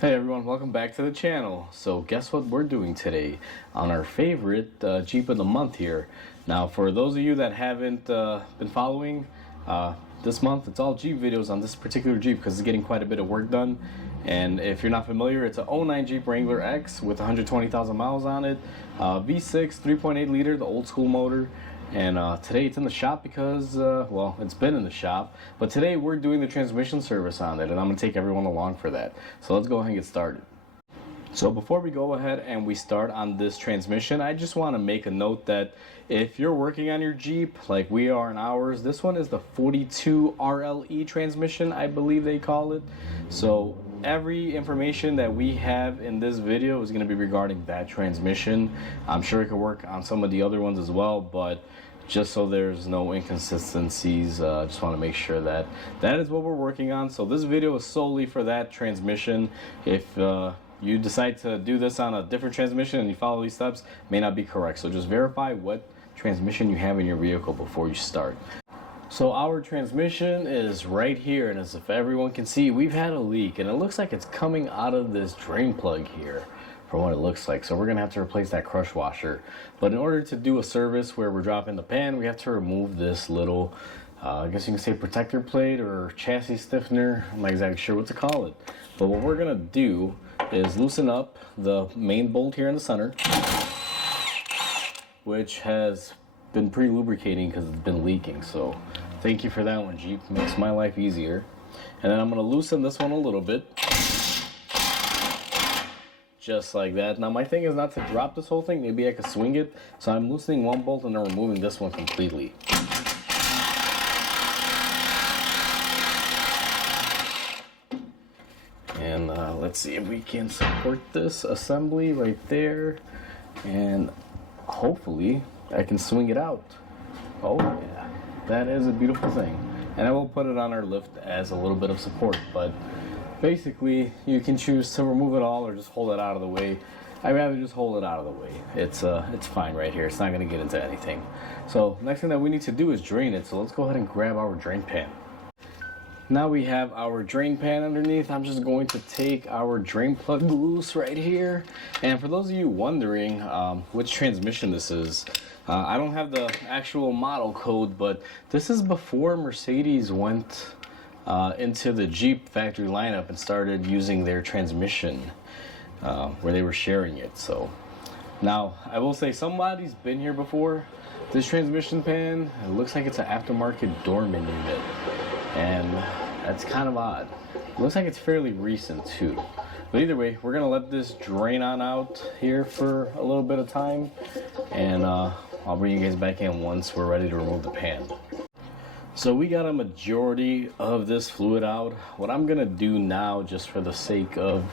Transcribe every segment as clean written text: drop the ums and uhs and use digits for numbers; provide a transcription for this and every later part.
Hey everyone, welcome back to the channel. So guess what we're doing today on our favorite Jeep of the month here. Now for those of you that haven't been following, this month it's all Jeep videos on this particular Jeep because it's getting quite a bit of work done. And if you're not familiar, it's a 09 Jeep Wrangler X with 120,000 miles on it, V6 3.8 liter, the old school motor. And today it's in the shop because, well, it's been in the shop, but today we're doing the transmission service on it, and I'm going to take everyone along for that. So let's go ahead and get started. So before we go ahead and we start on this transmission, I just want to make a note that if you're working on your Jeep like we are in ours, this one is the 42 RLE transmission, I believe they call it. So every information that we have in this video is going to be regarding that transmission. I'm sure it could work on some of the other ones as well, but just so there's no inconsistencies, just want to make sure that that is what we're working on. So this video is solely for that transmission. If you decide to do this on a different transmission and you follow these steps, may not be correct. So just verify what transmission you have in your vehicle before you start. So our transmission is right here, and as if everyone can see, we've had a leak, and it looks like it's coming out of this drain plug here from what it looks like. So we're gonna have to replace that crush washer. But in order to do a service where we're dropping the pan, we have to remove this little, I guess you can say protector plate or chassis stiffener. I'm not exactly sure what to call it. But what we're gonna do is loosen up the main bolt here in the center, which has been pre-lubricating because it's been leaking. So thank you for that one, Jeep. Makes my life easier. And then I'm going to loosen this one a little bit, just like that. Now my thing is not to drop this whole thing, maybe I could swing it. So I'm loosening one bolt and then removing this one completely. And let's see if we can support this assembly right there, and hopefully I can swing it out. Oh yeah, that is a beautiful thing. And I will put it on our lift as a little bit of support, but basically you can choose to remove it all or just hold it out of the way. I'd rather just hold it out of the way. It's fine right here. It's not going to get into anything. So next thing that we need to do is drain it. So let's go ahead and grab our drain pan. Now we have our drain pan underneath. I'm just going to take our drain plug loose right here. And for those of you wondering which transmission this is, I don't have the actual model code, but this is before Mercedes went into the Jeep factory lineup and started using their transmission where they were sharing it. So now I will say somebody's been here before. This transmission pan, it looks like it's an aftermarket Dorman unit. And that's kind of odd. It looks like it's fairly recent too. But either way, we're gonna let this drain on out here for a little bit of time, and I'll bring you guys back in once we're ready to remove the pan. So we got a majority of this fluid out. What I'm gonna do now, just for the sake of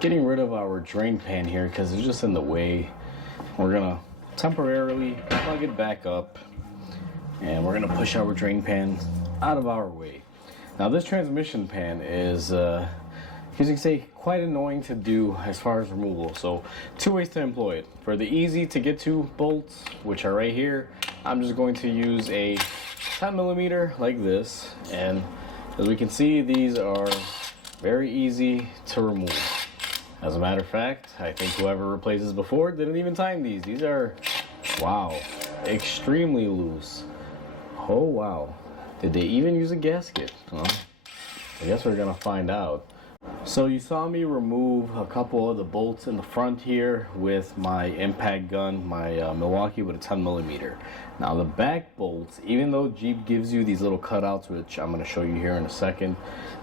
getting rid of our drain pan here, because it's just in the way, we're gonna temporarily plug it back up, and we're gonna push our drain pan out of our way. Now this transmission pan is, as you can say, quite annoying to do as far as removal. So two ways to employ it. For the easy to get to bolts, which are right here, I'm just going to use a 10mm like this. And as we can see, these are very easy to remove. As a matter of fact, I think whoever replaced this before didn't even time these. These are, wow, extremely loose. Oh wow. Did they even use a gasket? Well, I guess we're gonna find out. So you saw me remove a couple of the bolts in the front here with my impact gun, my Milwaukee with a 10mm. Now the back bolts, even though Jeep gives you these little cutouts, which I'm gonna show you here in a second,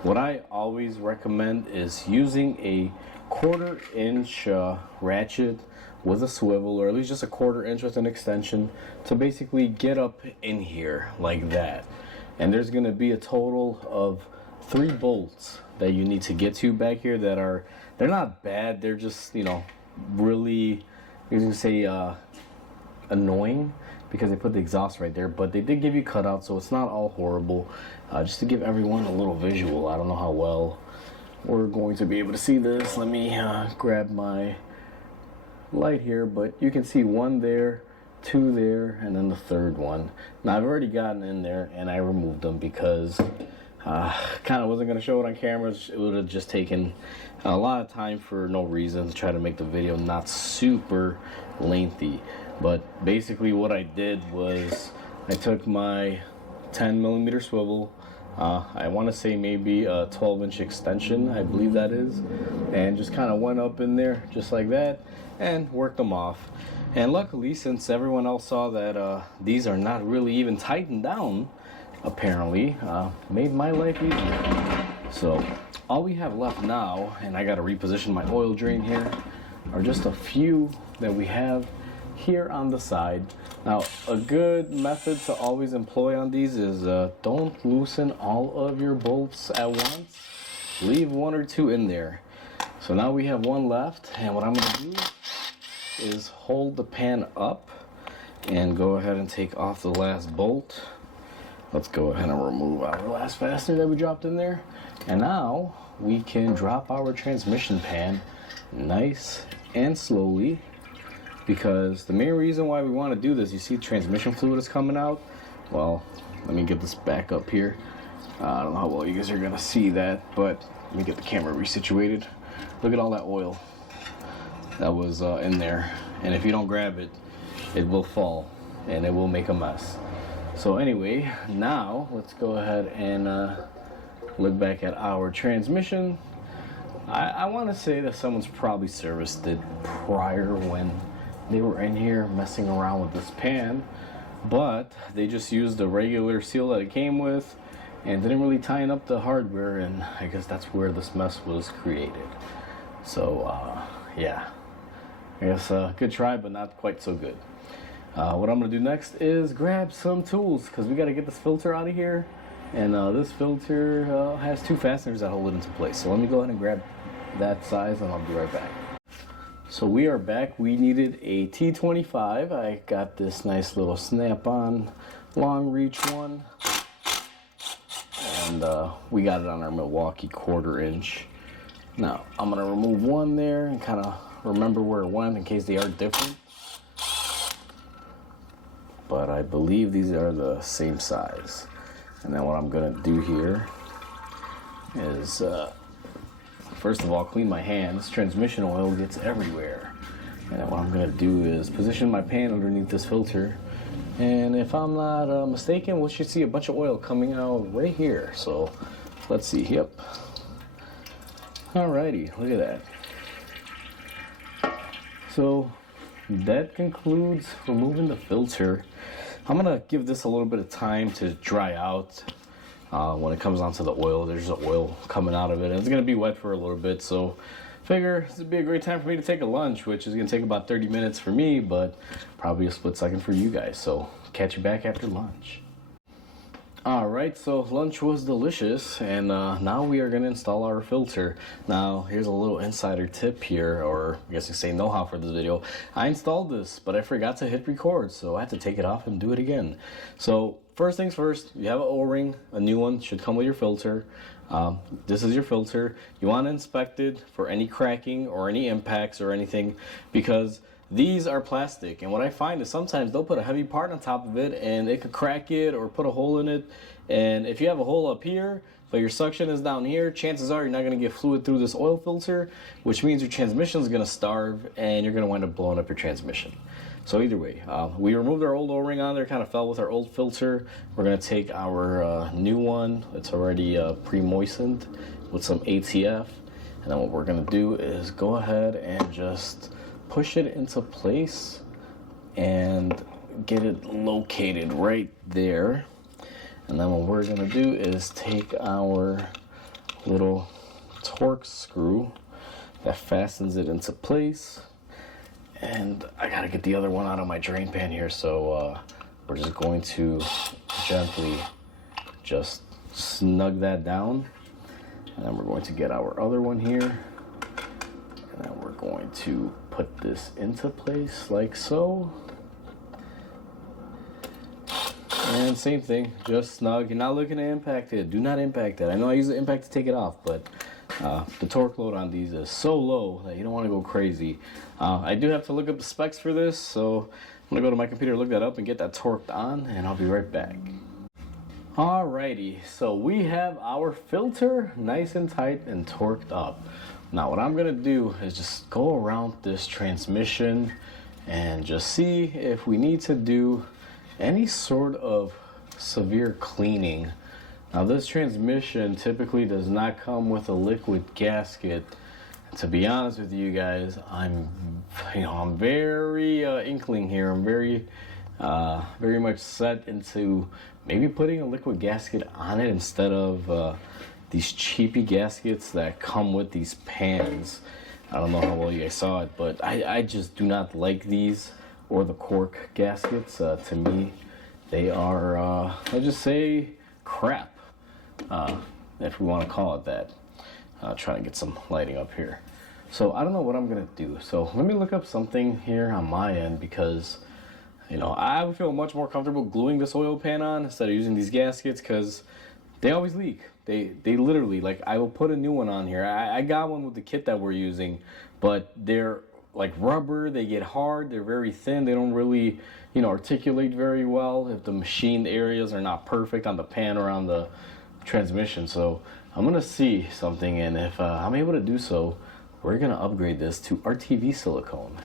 what I always recommend is using a 1/4 inch ratchet with a swivel, or at least just a 1/4 inch with an extension, to basically get up in here like that. And there's going to be a total of 3 bolts that you need to get to back here that are, they're not bad, they're just, you know, really, you can say annoying because they put the exhaust right there, but they did give you cutouts, so it's not all horrible. Just to give everyone a little visual, I don't know how well we're going to be able to see this. Let me grab my light here, but you can see 1 there, 2 there, and then the 3rd one. Now I've already gotten in there and I removed them because kind of wasn't going to show it on camera. It would have just taken A lot of time for no reason, to try to make the video not super lengthy. But basically what I did was I took my 10mm swivel, I want to say maybe a 12-inch extension, I believe that is, and just kind of went up in there just like that and worked them off. And luckily, since everyone else saw that these are not really even tightened down, apparently, made my life easier. So all we have left now, and I got to reposition my oil drain here, are just a few that we have here on the side. Now, a good method to always employ on these is don't loosen all of your bolts at once. Leave one or two in there. So now we have one left, and what I'm going to do is hold the pan up and go ahead and take off the last bolt. Let's go ahead and remove our last fastener that we dropped in there. And now we can drop our transmission pan nice and slowly, because the main reason why we want to do this, you see transmission fluid is coming out. Well, let me get this back up here. I don't know how well you guys are gonna see that, but let me get the camera resituated. Look at all that oil that was in there, and if you don't grab it, it will fall and it will make a mess. So anyway, now let's go ahead and look back at our transmission. I want to say that someone's probably serviced it prior when they were in here messing around with this pan, but they just used the regular seal that it came with and didn't really tighten up the hardware, and I guess that's where this mess was created. So yeah, I guess good try, but not quite so good. What I'm gonna do next is grab some tools, because we got to get this filter out of here, and this filter has two fasteners that hold it into place. So let me go ahead and grab that size and I'll be right back. So we are back. We needed a T25. I got this nice little snap-on long reach one, and we got it on our Milwaukee 1/4 inch. Now I'm gonna remove one there and kind of remember where it went in case they are different, but I believe these are the same size. And then what I'm gonna do here is first of all, clean my hands. Transmission oil gets everywhere. And then what I'm gonna do is position my pan underneath this filter. And if I'm not mistaken, we should see a bunch of oil coming out right here. So let's see, yep. Alrighty, look at that. So that concludes removing the filter. I'm gonna give this a little bit of time to dry out. When it comes onto the oil, there's the oil coming out of it, and it's gonna be wet for a little bit. So figure this would be a great time for me to take a lunch, which is gonna take about 30 minutes for me, but probably a split second for you guys. So catch you back after lunch. All right, so lunch was delicious, and now we are gonna install our filter. Now here's a little insider tip here, or I guess you say know-how for this video. I installed this, but I forgot to hit record, so I had to take it off and do it again. So first things first, you have an O-ring, a new one should come with your filter. This is your filter. You want to inspect it for any cracking or any impacts or anything, because these are plastic, and what I find is sometimes they'll put a heavy part on top of it and it could crack it or put a hole in it. And if you have a hole up here but your suction is down here, chances are you're not going to get fluid through this oil filter, which means your transmission is going to starve and you're going to wind up blowing up your transmission. So either way, we removed our old O-ring on there, kind of fell with our old filter. We're going to take our new one. It's already pre-moistened with some ATF, and then what we're going to do is go ahead and just push it into place and get it located right there. And then what we're going to do is take our little torque screw that fastens it into place, and I gotta get the other one out of my drain pan here, so we're just going to gently just snug that down, and then we're going to get our other one here, and then we're going to put this into place like so. And same thing, just snug. You're not looking to impact it. Do not impact it. I know I use the impact to take it off, but the torque load on these is so low that you don't want to go crazy. I do have to look up the specs for this, so I'm going to go to my computer, look that up, and get that torqued on, and I'll be right back. Alrighty, so we have our filter nice and tight and torqued up. Now what I'm gonna do is just go around this transmission and just see if we need to do any sort of severe cleaning. Now this transmission typically does not come with a liquid gasket. To be honest with you guys, I'm very inkling here. I'm very much set into maybe putting a liquid gasket on it instead of these cheapy gaskets that come with these pans. I don't know how well you guys saw it, but I just do not like these or the cork gaskets. To me, they are, I'll just say, crap, if we want to call it that. Trying to get some lighting up here. So I don't know what I'm gonna do. So let me look up something here on my end, because I would feel much more comfortable gluing this oil pan on instead of using these gaskets, because they always leak. They literally, like, I will put a new one on here. I got one with the kit that we're using, but they're like rubber. They get hard. They're very thin. They don't really articulate very well if the machined areas are not perfect on the pan or on the transmission. So I'm gonna see something, and if I'm able to do so, we're gonna upgrade this to RTV silicone.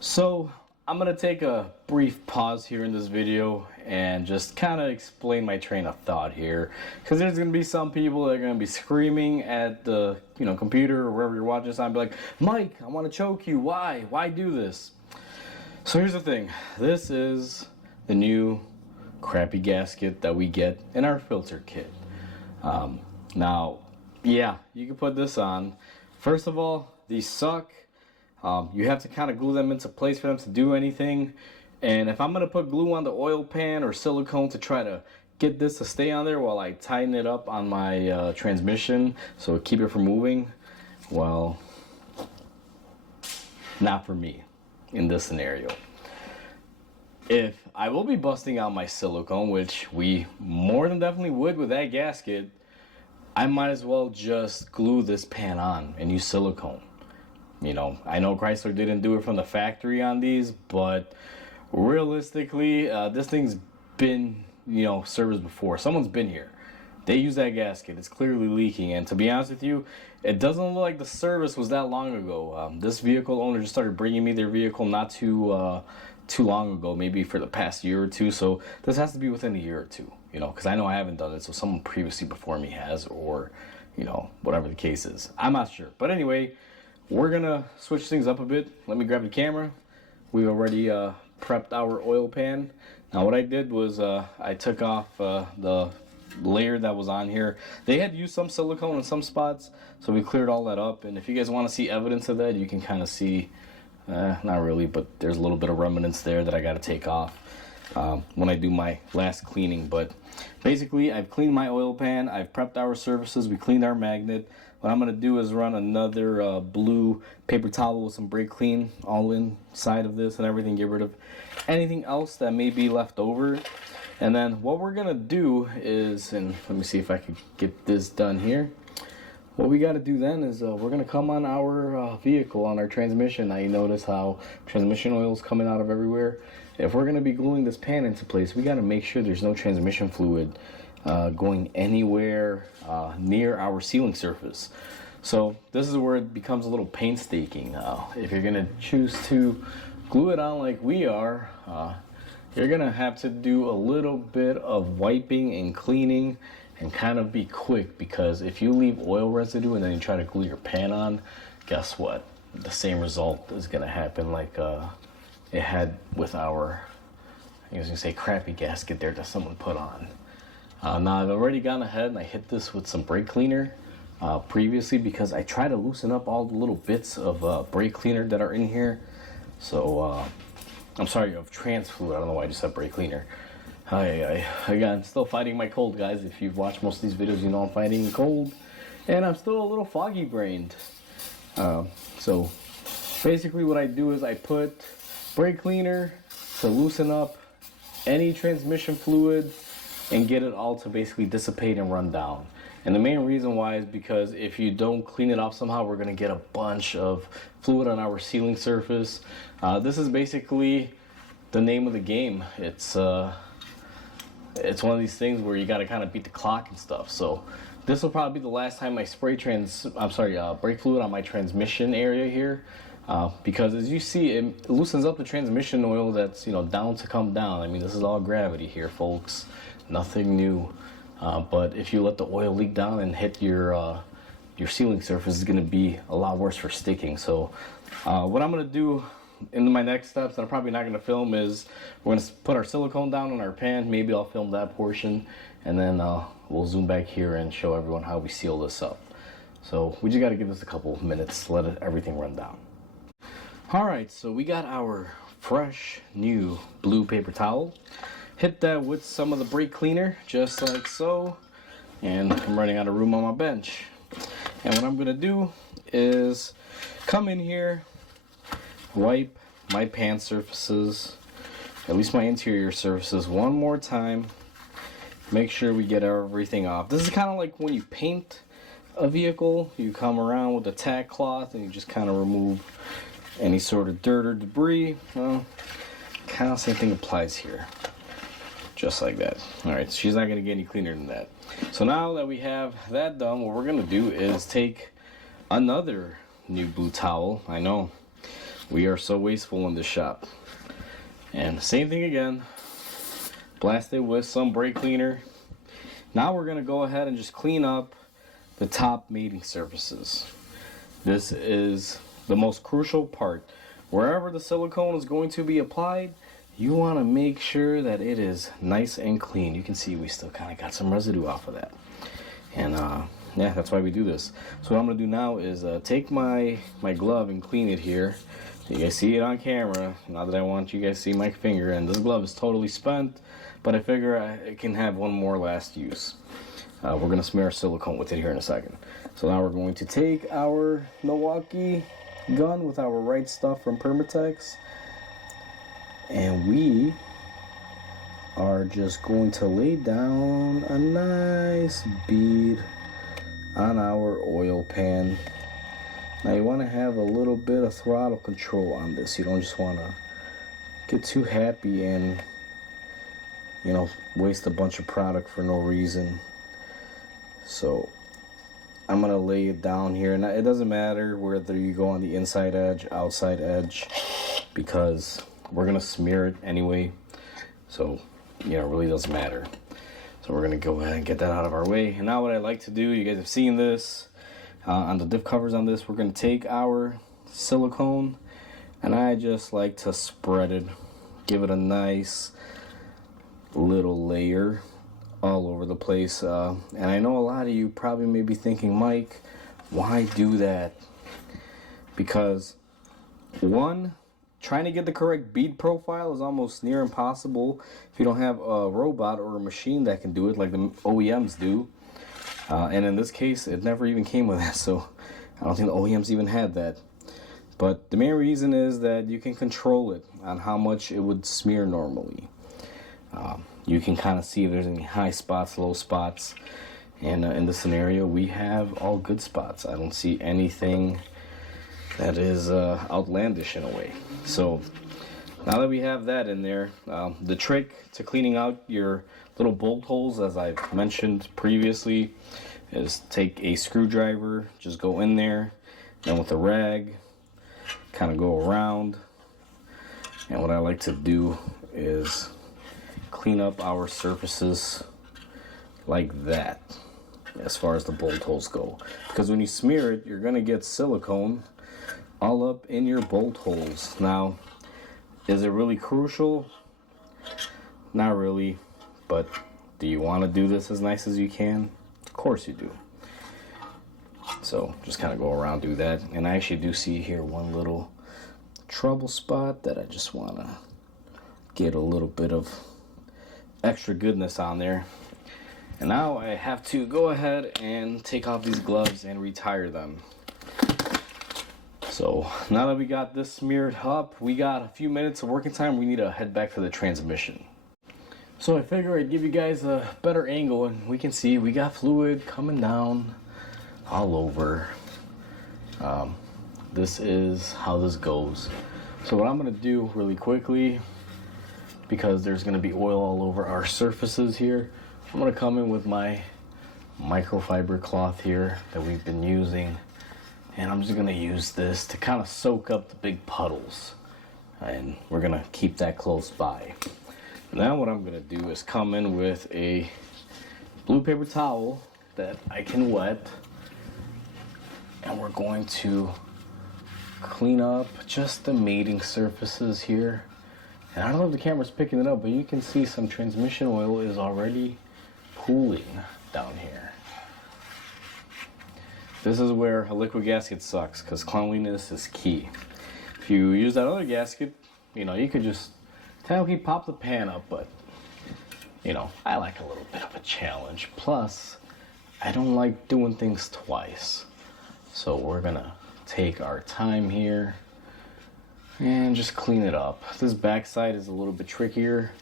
So I'm gonna take a brief pause here in this video and just kind of explain my train of thought here, because there's gonna be some people that are gonna be screaming at the computer or wherever you're watching this on, be like, Mike, I want to choke you. Why do this? So here's the thing. This is the new crappy gasket that we get in our filter kit. Now, yeah, you can put this on. First of all, these suck. You have to kind of glue them into place for them to do anything. And if I'm going to put glue on the oil pan or silicone to try to get this to stay on there while I tighten it up on my transmission so keep it from moving, well, not for me in this scenario. If I will be busting out my silicone, which we more than definitely would with that gasket, I might as well just glue this pan on and use silicone. I know Chrysler didn't do it from the factory on these, but realistically, this thing's been, serviced before. Someone's been here. They use that gasket. It's clearly leaking, and to be honest with you, it doesn't look like the service was that long ago. This vehicle owner just started bringing me their vehicle not too long ago, maybe for the past year or two. So this has to be within a year or two, because I know I haven't done it, so someone previously before me has, or whatever the case is. I'm not sure, but anyway, we're gonna switch things up a bit. Let me grab the camera. We already prepped our oil pan. Now what I did was I took off the layer that was on here. They had used some silicone in some spots, so we cleared all that up. And if you guys want to see evidence of that, you can kind of see, not really, but there's a little bit of remnants there that I got to take off when I do my last cleaning. But basically, I've cleaned my oil pan, I've prepped our surfaces, we cleaned our magnet. What I'm going to do is run another blue paper towel with some brake clean all inside of this and everything, get rid of anything else that may be left over. And then what we're going to do is, and let me see if I can get this done here. What we got to do then is we're going to come on our vehicle, on our transmission. Now you notice how transmission oil is coming out of everywhere. If we're going to be gluing this pan into place, we got to make sure there's no transmission fluid going anywhere near our sealing surface. So this is where it becomes a little painstaking. If you're going to choose to glue it on like we are, you're going to have to do a little bit of wiping and cleaning and kind of be quick, because if you leave oil residue and then you try to glue your pan on, guess what? The same result is going to happen like it had with our, I was going to say, crappy gasket there that someone put on. Now I've already gone ahead and I hit this with some brake cleaner previously, because I try to loosen up all the little bits of brake cleaner that are in here. So I'm sorry, of trans fluid. I don't know why I just said brake cleaner. Again, still fighting my cold, guys. If you've watched most of these videos, you know I'm fighting cold, and I'm still a little foggy brained. So basically what I do is I put brake cleaner to loosen up any transmission fluid and get it all to basically dissipate and run down. And the main reason why is because if you don't clean it off somehow, we're going to get a bunch of fluid on our sealing surface. This is basically the name of the game. It's one of these things where you got to kind of beat the clock and stuff. So this will probably be the last time I spray brake fluid on my transmission area here, because as you see, it loosens up the transmission oil that's down to come down. I mean, this is all gravity here, folks. Nothing new. But if you let the oil leak down and hit your sealing surface, it's going to be a lot worse for sticking. So what I'm going to do in my next steps, that I'm probably not going to film, is we're going to put our silicone down on our pan. Maybe I'll film that portion, and then we'll zoom back here and show everyone how we seal this up. So we just got to give this a couple of minutes, let everything run down. Alright, so we got our fresh new blue paper towel. Hit that with some of the brake cleaner, just like so. And I'm running out of room on my bench. And what I'm going to do is come in here, wipe my pan surfaces, at least my interior surfaces, one more time. Make sure we get everything off. This is kind of like when you paint a vehicle. You come around with a tack cloth and you just kind of remove any sort of dirt or debris. Well, kind of same thing applies here. Just like that. Alright, she's not going to get any cleaner than that. So now that we have that done, what we're going to do is take another new blue towel. I know, we are so wasteful in this shop. And same thing again. Blast it with some brake cleaner. Now we're going to go ahead and just clean up the top mating surfaces. This is the most crucial part. Wherever the silicone is going to be applied, you want to make sure that it is nice and clean. You can see we still kind of got some residue off of that. And yeah, that's why we do this. So what I'm going to do now is take my glove and clean it here. You guys see it on camera. Now that I want you guys to see my finger, and this glove is totally spent, but I figure it can have one more last use. We're going to smear our silicone with it here in a second. So now we're going to take our Milwaukee gun with our right stuff from Permatex, and we are just going to lay down a nice bead on our oil pan. Now you want to have a little bit of throttle control on this. You don't just want to get too happy and waste a bunch of product for no reason. So I'm going to lay it down here. Now it doesn't matter whether you go on the inside edge, outside edge, because we're going to smear it anyway. So it really doesn't matter. So we're going to go ahead and get that out of our way. And now what I like to do, you guys have seen this on the diff covers on this, we're going to take our silicone and I just like to spread it, give it a nice little layer all over the place. And I know a lot of you probably may be thinking, Mike, why do that? Because one, trying to get the correct bead profile is almost near impossible if you don't have a robot or a machine that can do it like the OEMs do. And in this case, it never even came with that, so I don't think the OEMs even had that. But the main reason is that you can control it on how much it would smear normally. You can kind of see if there's any high spots, low spots. And in this scenario, we have all good spots. I don't see anything that is outlandish in a way. So now that we have that in there, the trick to cleaning out your little bolt holes, as I've mentioned previously, is take a screwdriver, just go in there, then with a rag, kind of go around. And what I like to do is clean up our surfaces like that, as far as the bolt holes go. Because when you smear it, you're going to get silicone all up in your bolt holes. Now, is it really crucial? Not really. But do you want to do this as nice as you can? Of course you do. So just kind of go around, do that. And I actually do see here one little trouble spot that I just want to get a little bit of extra goodness on there. And now I have to go ahead and take off these gloves and retire them. So now that we got this smeared up, we got a few minutes of working time. We need to head back to the transmission. So I figure I'd give you guys a better angle, and we can see we got fluid coming down all over. This is how this goes. So what I'm going to do really quickly, because there's going to be oil all over our surfaces here, I'm going to come in with my microfiber cloth here that we've been using, and I'm just gonna use this to kind of soak up the big puddles, and we're gonna keep that close by. Now what I'm gonna do is come in with a blue paper towel that I can wet, and we're going to clean up just the mating surfaces here. And I don't know if the camera's picking it up, but you can see some transmission oil is already pooling down here. This is where a liquid gasket sucks, because cleanliness is key. If you use that other gasket, you know, you could just technically pop the pan up, but you know, I like a little bit of a challenge. Plus, I don't like doing things twice. So we're gonna take our time here and just clean it up. This back side is a little bit trickier.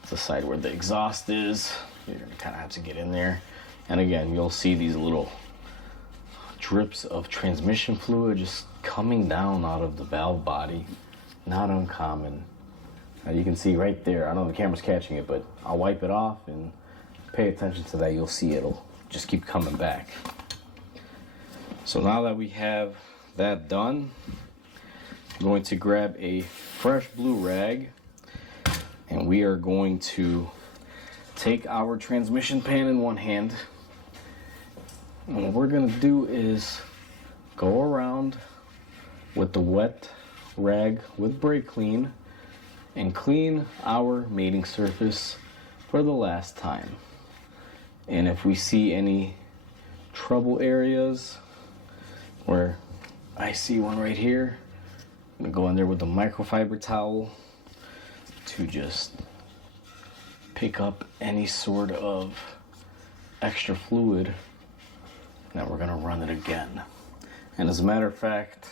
It's the side where the exhaust is. You're gonna kind of have to get in there. And again, you'll see these little drips of transmission fluid just coming down out of the valve body. Not uncommon. Now you can see right there, I don't know if the camera's catching it, but I'll wipe it off and pay attention to that. You'll see it'll just keep coming back. So now that we have that done, I'm going to grab a fresh blue rag, and we are going to take our transmission pan in one hand, and what we're going to do is go around with the wet rag with brake clean and clean our mating surface for the last time. And if we see any trouble areas, where I see one right here, I'm gonna go in there with the microfiber towel to just pick up any sort of extra fluid. Now we're gonna run it again. And as a matter of fact,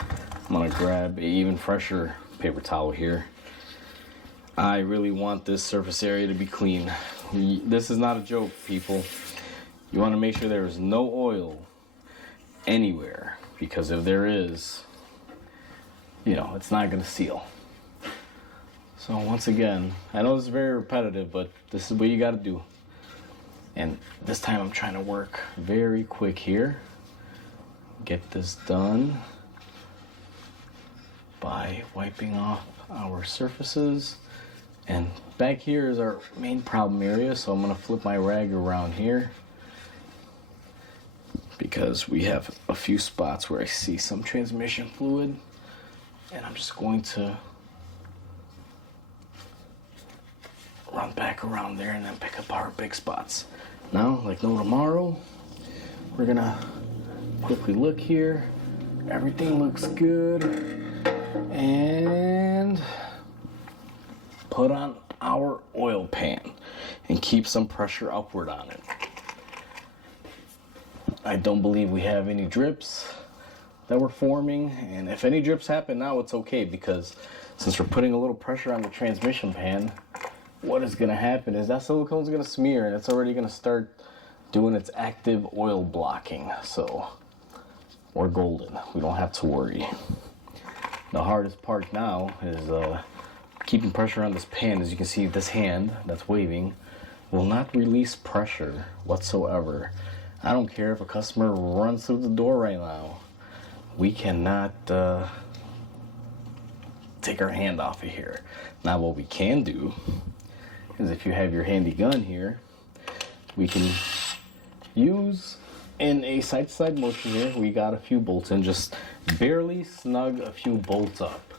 I'm gonna grab an even fresher paper towel here. I really want this surface area to be clean. This is not a joke, people. You wanna make sure there is no oil anywhere, because if there is, you know, it's not gonna seal. So once again, I know this is very repetitive, but this is what you gotta do. And this time I'm trying to work very quick here. Get this done by wiping off our surfaces. And back here is our main problem area, so I'm gonna flip my rag around here, because we have a few spots where I see some transmission fluid, and I'm just going to run back around there and then pick up our big spots. Now, like no tomorrow, we're gonna quickly look here. Everything looks good, and put on our oil pan and keep some pressure upward on it. I don't believe we have any drips that were forming, and if any drips happen now, it's okay, because since we're putting a little pressure on the transmission pan, what is going to happen is that silicone's going to smear, and it's already going to start doing its active oil blocking. So we're golden. We don't have to worry. The hardest part now is keeping pressure on this pan. As you can see, this hand that's waving will not release pressure whatsoever. I don't care if a customer runs through the door right now. We cannot take our hand off of here. Now what we can do is, if you have your handy gun here, we can use in a side-to-side motion here. We got a few bolts in, just barely snug a few bolts up,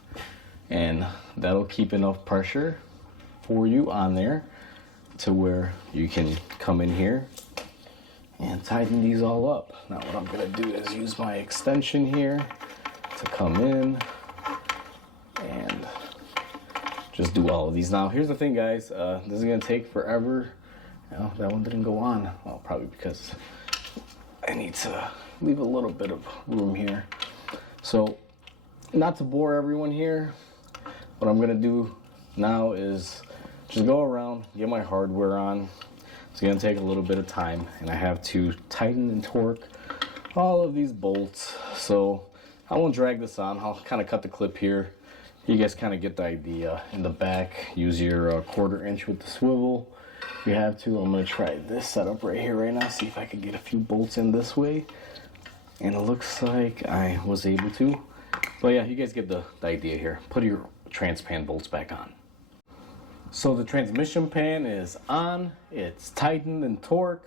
and that'll keep enough pressure for you on there to where you can come in here and tighten these all up. Now what I'm gonna do is use my extension here to come in and just do all of these. Now here's the thing, guys, this is gonna take forever. Oh, that one didn't go on. Well, probably because I need to leave a little bit of room here. So, not to bore everyone here, what I'm gonna do now is just go around, get my hardware on. It's gonna take a little bit of time, and I have to tighten and torque all of these bolts. So I won't drag this on. I'll kind of cut the clip here. You guys kind of get the idea. In the back, use your 1/4 inch with the swivel, if you have to. I'm gonna try this setup right here right now, see if I can get a few bolts in this way. And it looks like I was able to. But yeah, you guys get the idea here. Put your trans pan bolts back on. So the transmission pan is on, it's tightened and torqued.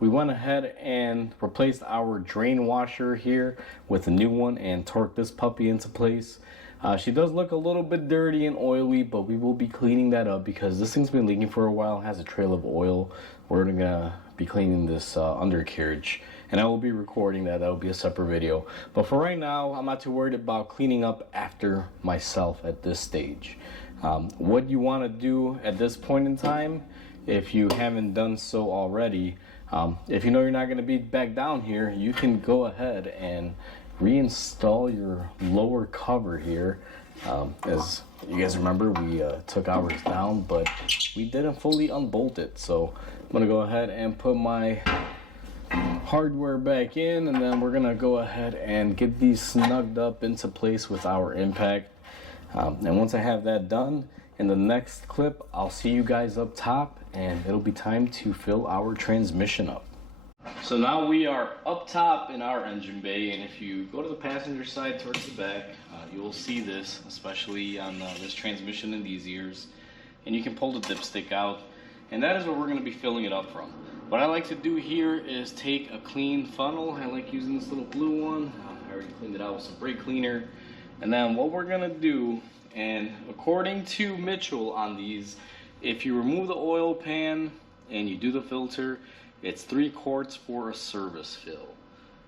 We went ahead and replaced our drain washer here with a new one and torqued this puppy into place. She does look a little bit dirty and oily, but we will be cleaning that up because this thing's been leaking for a while, has a trail of oil. We're gonna be cleaning this undercarriage, and I will be recording that. That will be a separate video. But for right now, I'm not too worried about cleaning up after myself at this stage. What you want to do at this point in time, if you haven't done so already, if you know you're not going to be back down here, you can go ahead and reinstall your lower cover here. As you guys remember, we took ours down, but we didn't fully unbolt it. So I'm going to go ahead and put my hardware back in, and then we're going to go ahead and get these snugged up into place with our impact. And once I have that done, in the next clip, I'll see you guys up top, and it'll be time to fill our transmission up. So now we are up top in our engine bay, and if you go to the passenger side towards the back, you'll see this, especially on this transmission in these ears. And you can pull the dipstick out, and that is where we're going to be filling it up from. What I like to do here is take a clean funnel. I like using this little blue one. I already cleaned it out with some brake cleaner. And then what we're gonna do, and according to Mitchell on these, if you remove the oil pan and you do the filter, it's 3 quarts for a service fill.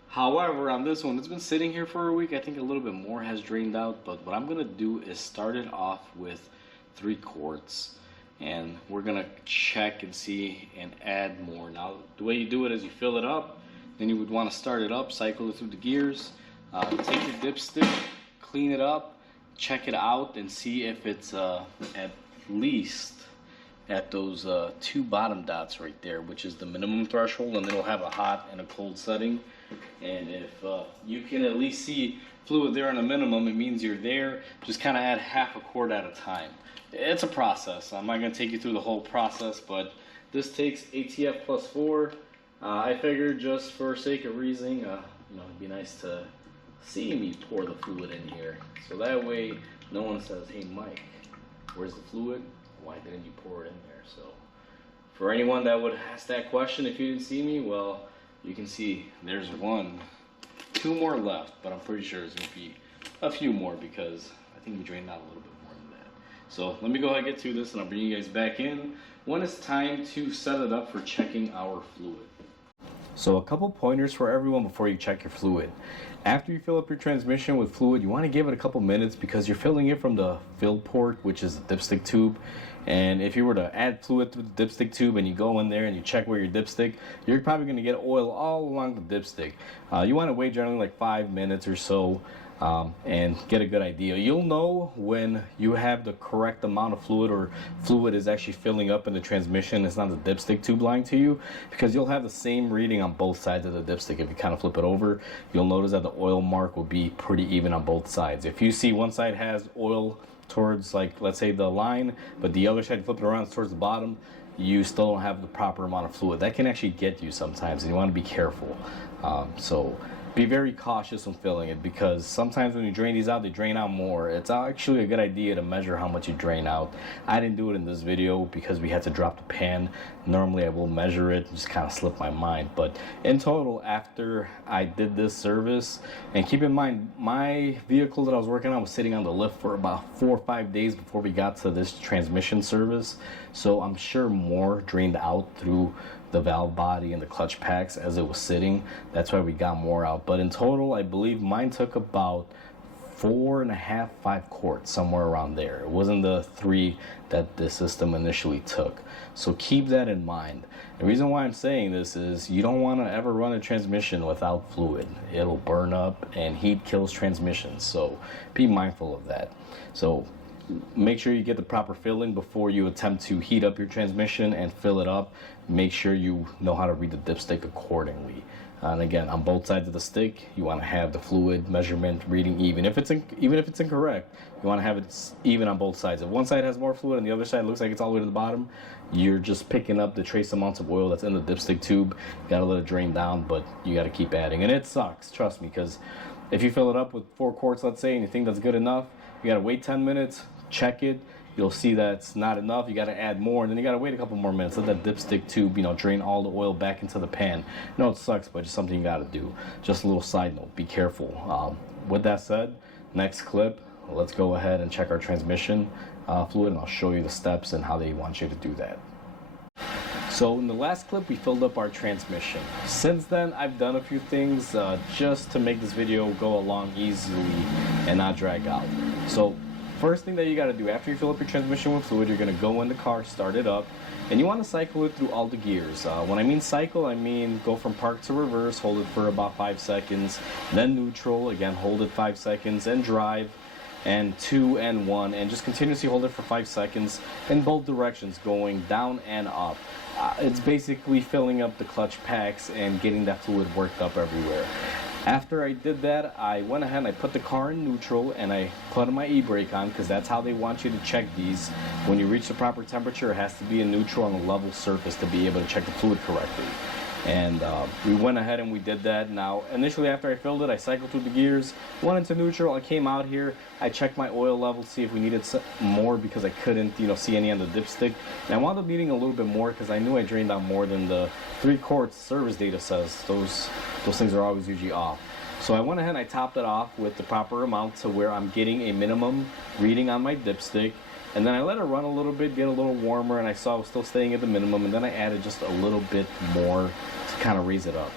However, on this one, it's been sitting here for a week. I think a little bit more has drained out, but what I'm gonna do is start it off with 3 quarts. And we're gonna check and see and add more. Now, the way you do it is you fill it up, then you would wanna start it up, cycle it through the gears, take your dipstick, clean it up, check it out, and see if it's at least at those 2 bottom dots right there, which is the minimum threshold, and it'll have a hot and a cold setting. And if you can at least see fluid there on a minimum, it means you're there. Just kind of add half a quart at a time. It's a process. I'm not going to take you through the whole process, but this takes ATF plus 4. I figured just for sake of reasoning, it'd be nice to see me pour the fluid in here, so that way no one says, "Hey Mike, where's the fluid? Why didn't you pour it in there?" So for anyone that would ask that question if you didn't see me, well, you can see there's 2 more left, but I'm pretty sure there's gonna be a few more because I think we drained out a little bit more than that. So let me go ahead and get to this, and I'll bring you guys back in when it's time to set it up for checking our fluid. So a couple pointers for everyone before you check your fluid. After you fill up your transmission with fluid, you want to give it a couple minutes because you're filling it from the fill port, which is the dipstick tube. And if you were to add fluid through the dipstick tube and you go in there and you check where your dipstick, you're probably going to get oil all along the dipstick. You want to wait generally like 5 minutes or so and get a good idea. You'll know when you have the correct amount of fluid, or fluid is actually filling up in the transmission. It's not the dipstick tube lying to you, because you'll have the same reading on both sides of the dipstick. If you kind of flip it over, you'll notice that the oil mark will be pretty even on both sides. If you see one side has oil towards, like, let's say the line, but the other side, flip it around, it's towards the bottom, you still don't have the proper amount of fluid. That can actually get you sometimes, and you want to be careful. So be very cautious when filling it, because sometimes when you drain these out, they drain out more. It's actually a good idea to measure how much you drain out. I didn't do it in this video because we had to drop the pan. Normally I will measure it, just kind of slipped my mind. But in total, after I did this service, and keep in mind, my vehicle that I was working on was sitting on the lift for about 4 or 5 days before we got to this transmission service. So I'm sure more drained out through the valve body and the clutch packs as it was sitting. That's why we got more out. But in total, I believe mine took about 4.5, 5 quarts, somewhere around there. It wasn't the 3 that the system initially took. So keep that in mind. The reason why I'm saying this is you don't want to ever run a transmission without fluid. It'll burn up, and heat kills transmissions. So be mindful of that. So make sure you get the proper filling before you attempt to heat up your transmission and fill it up. Make sure you know how to read the dipstick accordingly. And again, on both sides of the stick, you want to have the fluid measurement reading even if it's incorrect. You want to have it even on both sides. If one side has more fluid and the other side looks like it's all the way to the bottom, you're just picking up the trace amounts of oil that's in the dipstick tube. You gotta let it drain down, but you gotta keep adding. And it sucks, trust me, because if you fill it up with 4 quarts, let's say, and you think that's good enough, you gotta wait 10 minutes, check it. You'll see that it's not enough. You got to add more, and then you got to wait a couple more minutes. Let that dipstick tube, drain all the oil back into the pan. No, it sucks, but just something you got to do. Just a little side note: be careful. With that said, next clip, let's go ahead and check our transmission fluid, and I'll show you the steps and how they want you to do that. So in the last clip, we filled up our transmission. Since then, I've done a few things just to make this video go along easily and not drag out. So first thing that you got to do after you fill up your transmission with fluid, you're going to go in the car, start it up, and you want to cycle it through all the gears. When I mean cycle, I mean go from park to reverse, hold it for about 5 seconds, then neutral, again hold it 5 seconds, and drive, and 2 and 1, and just continuously hold it for 5 seconds in both directions, going down and up. It's basically filling up the clutch packs and getting that fluid worked up everywhere. After I did that, I went ahead and I put the car in neutral and I put my e-brake on, because that's how they want you to check these. When you reach the proper temperature, it has to be in neutral on a level surface to be able to check the fluid correctly. And we went ahead and we did that. Now, initially after I filled it, I cycled through the gears, went into neutral, I came out here, I checked my oil level, see if we needed more, because I couldn't, see any on the dipstick. And I wound up needing a little bit more because I knew I drained out more than the 3 quarts service data says. Those things are always usually off. So I went ahead and I topped it off with the proper amount to where I'm getting a minimum reading on my dipstick. And then I let it run a little bit, get a little warmer, and I saw it was still staying at the minimum, and then I added just a little bit more to kind of raise it up.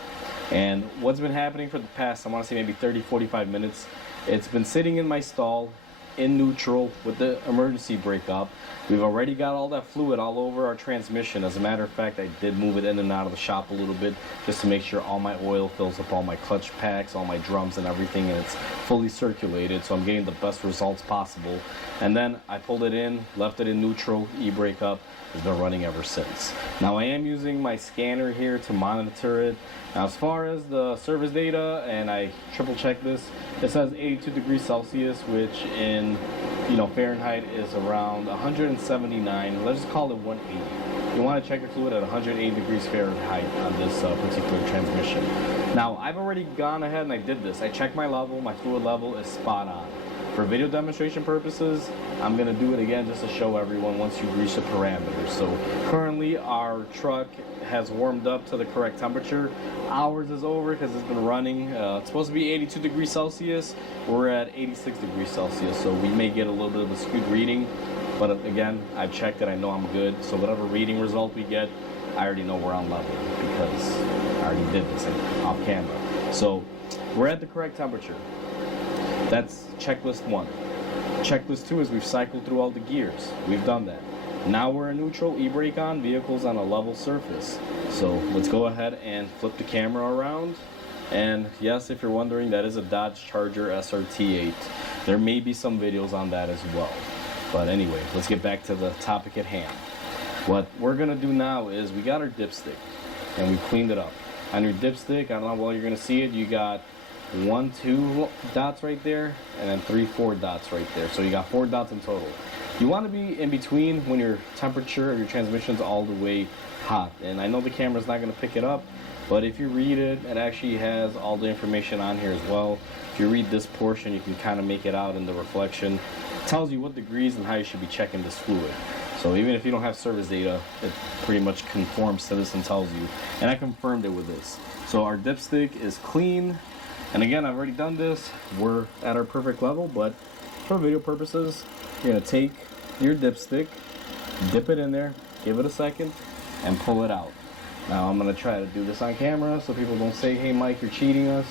And what's been happening for the past, I want to say maybe 30-45 minutes, it's been sitting in my stall in neutral with the emergency brake up. We've already got all that fluid all over our transmission. As a matter of fact, I did move it in and out of the shop a little bit just to make sure all my oil fills up all my clutch packs, all my drums and everything, and it's fully circulated, so I'm getting the best results possible. And then I pulled it in, left it in neutral, e-brake up. It's been running ever since. Now I am using my scanner here to monitor it. Now as far as the service data, and I triple check this, it says 82 degrees Celsius, which in Fahrenheit is around 179. Let's just call it 180. You want to check your fluid at 180 degrees Fahrenheit on this particular transmission. Now I've already gone ahead and I did this. I checked my level, my fluid level is spot on. For video demonstration purposes, I'm going to do it again just to show everyone once you reach the parameters. So currently our truck has warmed up to the correct temperature. Ours is over because it's been running. It's supposed to be 82 degrees Celsius. We're at 86 degrees Celsius, so we may get a little bit of a skewed reading. But again, I've checked it, I know I'm good. So whatever reading result we get, I already know we're on level because I already did this off camera. So we're at the correct temperature. That's checklist 1. Checklist 2 is we've cycled through all the gears. We've done that. Now we're in neutral, e-brake on, vehicle's on a level surface. So let's go ahead and flip the camera around. And yes, if you're wondering, that is a Dodge Charger SRT8. There may be some videos on that as well. But anyway, let's get back to the topic at hand. What we're gonna do now is we got our dipstick and we cleaned it up. On your dipstick, I don't know how well you're gonna see it, you got 1, 2 dots right there, and then 3, 4 dots right there. So you got 4 dots in total. You want to be in between when your temperature of your transmission's all the way hot. And I know the camera's not going to pick it up, but if you read it, it actually has all the information on here as well. If you read this portion, you can kind of make it out in the reflection. It tells you what degrees and how you should be checking this fluid. So even if you don't have service data, it pretty much conforms to this and tells you. And I confirmed it with this. So our dipstick is clean. And again, I've already done this. We're at our perfect level, but for video purposes, you're gonna take your dipstick, dip it in there, give it a second, and pull it out. Now I'm gonna try to do this on camera so people don't say, hey Mike, you're cheating us.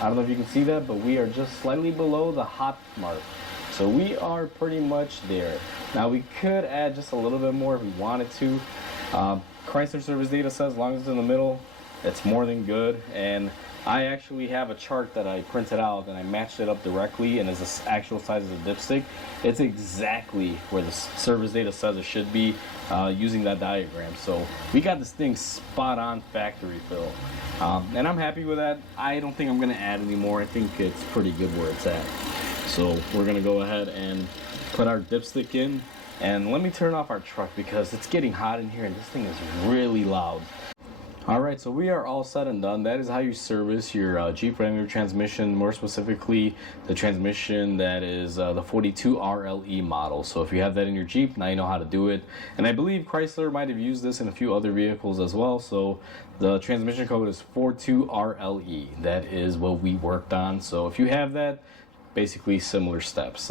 I don't know if you can see that, but we are just slightly below the hot mark. So we are pretty much there. Now we could add just a little bit more if we wanted to. Chrysler service data says as long as it's in the middle, it's more than good. And I actually have a chart that I printed out and I matched it up directly, and it's the actual size of the dipstick. It's exactly where the service data says it should be, using that diagram. So we got this thing spot on factory fill, and I'm happy with that. I don't think I'm going to add any more. I think it's pretty good where it's at. So we're going to go ahead and put our dipstick in, and let me turn off our truck because it's getting hot in here and this thing is really loud. Alright, so we are all set and done. That is how you service your Jeep Wrangler transmission, more specifically the transmission that is the 42 RLE model. So if you have that in your Jeep, now you know how to do it. And I believe Chrysler might have used this in a few other vehicles as well. So the transmission code is 42 RLE. That is what we worked on. So if you have that, basically similar steps.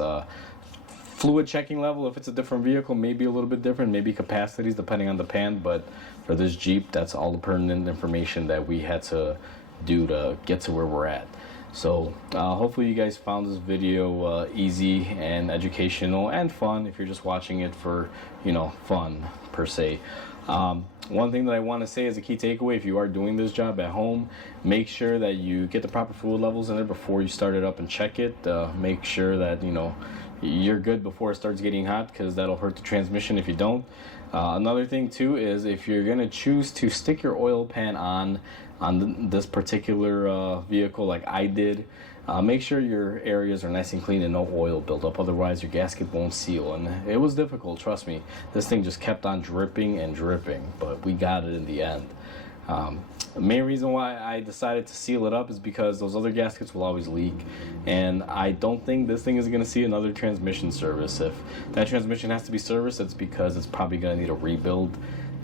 Fluid checking level, if it's a different vehicle, maybe a little bit different, maybe capacities depending on the pan, but for this Jeep, that's all the pertinent information that we had to do to get to where we're at. So hopefully you guys found this video easy and educational and fun if you're just watching it for, fun per se. One thing that I want to say as a key takeaway, if you are doing this job at home, make sure that you get the proper fluid levels in there before you start it up and check it. Make sure that you're good before it starts getting hot, because that'll hurt the transmission if you don't. Another thing too is if you're going to choose to stick your oil pan on this particular vehicle like I did, make sure your areas are nice and clean and no oil buildup, otherwise your gasket won't seal. And it was difficult, trust me. This thing just kept on dripping and dripping, but we got it in the end. The main reason why I decided to seal it up is because those other gaskets will always leak, and I don't think this thing is going to see another transmission service. If that transmission has to be serviced, it's because it's probably going to need a rebuild.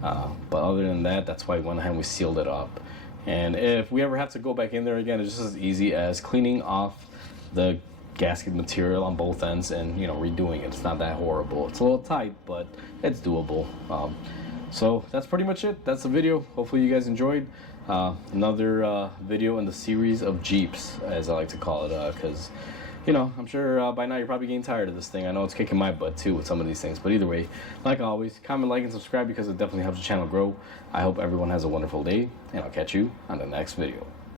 But other than that, that's why I went ahead and we sealed it up. And if we ever have to go back in there again, it's just as easy as cleaning off the gasket material on both ends and redoing it. It's not that horrible. It's a little tight, but it's doable. So that's pretty much it. That's the video. Hopefully you guys enjoyed. Another video in the series of Jeeps, as I like to call it, because I'm sure by now you're probably getting tired of this thing. I know it's kicking my butt too with some of these things, but either way, like always, comment, like, and subscribe because it definitely helps the channel grow. I hope everyone has a wonderful day, and I'll catch you on the next video.